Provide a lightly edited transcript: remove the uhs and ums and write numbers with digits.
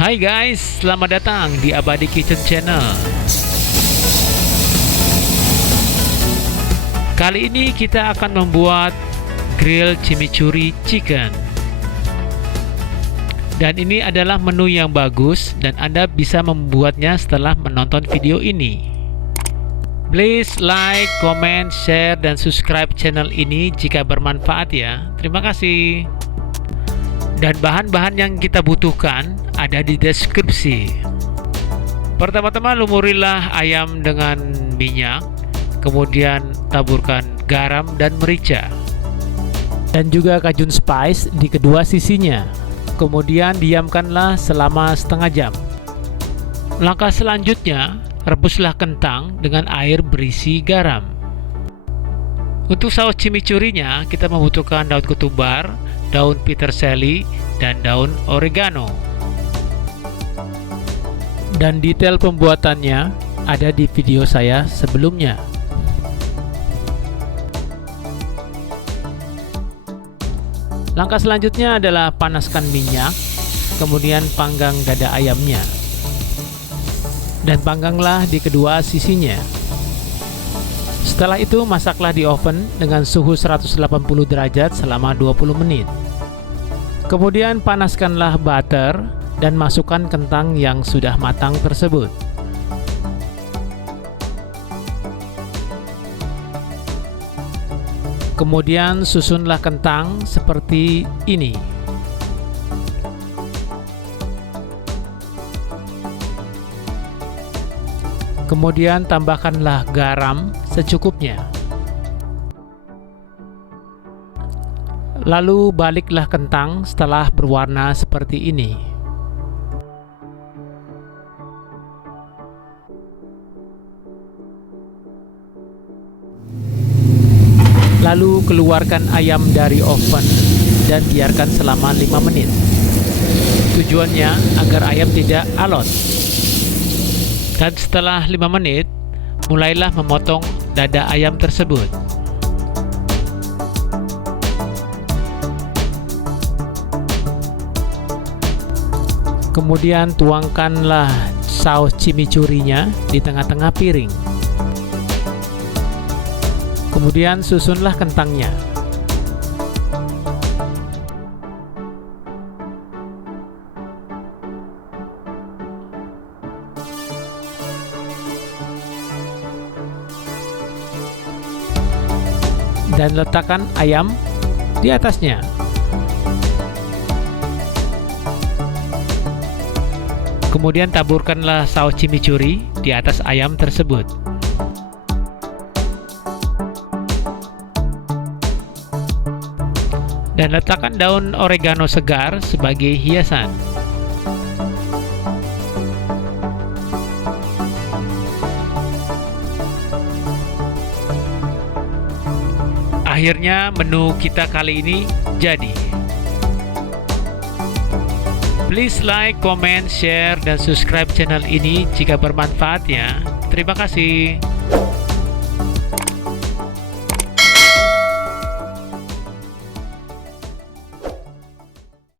Hai guys, selamat datang di Abadi Kitchen Channel. Kali ini kita akan membuat grill chimichurri chicken. Dan ini adalah menu yang bagus dan Anda bisa membuatnya setelah menonton video ini. Please like, comment, share, dan subscribe channel ini jika bermanfaat ya. Terima kasih. Dan bahan-bahan yang kita butuhkan ada di deskripsi. Pertama-tama lumurilah ayam dengan minyak, kemudian taburkan garam dan merica, dan juga kajun spice di kedua sisinya. Kemudian diamkanlah selama setengah jam. Langkah selanjutnya, rebuslah kentang dengan air berisi garam. Untuk saus chimichurrinya, kita membutuhkan daun ketumbar, daun peterseli, dan daun oregano. Dan detail pembuatannya ada di video saya sebelumnya. Langkah selanjutnya adalah panaskan minyak, kemudian panggang dada ayamnya. Dan pangganglah di kedua sisinya. Setelah itu masaklah di oven dengan suhu 180 derajat selama 20 menit. Kemudian panaskanlah butter dan masukkan kentang yang sudah matang tersebut. Kemudian susunlah kentang seperti ini. Kemudian tambahkanlah garam secukupnya. Lalu baliklah kentang setelah berwarna seperti ini. Lalu keluarkan ayam dari oven dan biarkan selama 5 menit. Tujuannya agar ayam tidak alot. Dan setelah 5 menit, mulailah memotong dada ayam tersebut. Kemudian tuangkanlah saus chimichurrinya di tengah-tengah piring. Kemudian susunlah kentangnya. Dan letakkan ayam di atasnya. Kemudian taburkanlah saus chimichurri di atas ayam tersebut. Dan letakkan daun oregano segar sebagai hiasan. Akhirnya menu kita kali ini jadi. Please like, comment, share, dan subscribe channel ini jika bermanfaat ya. Terima kasih.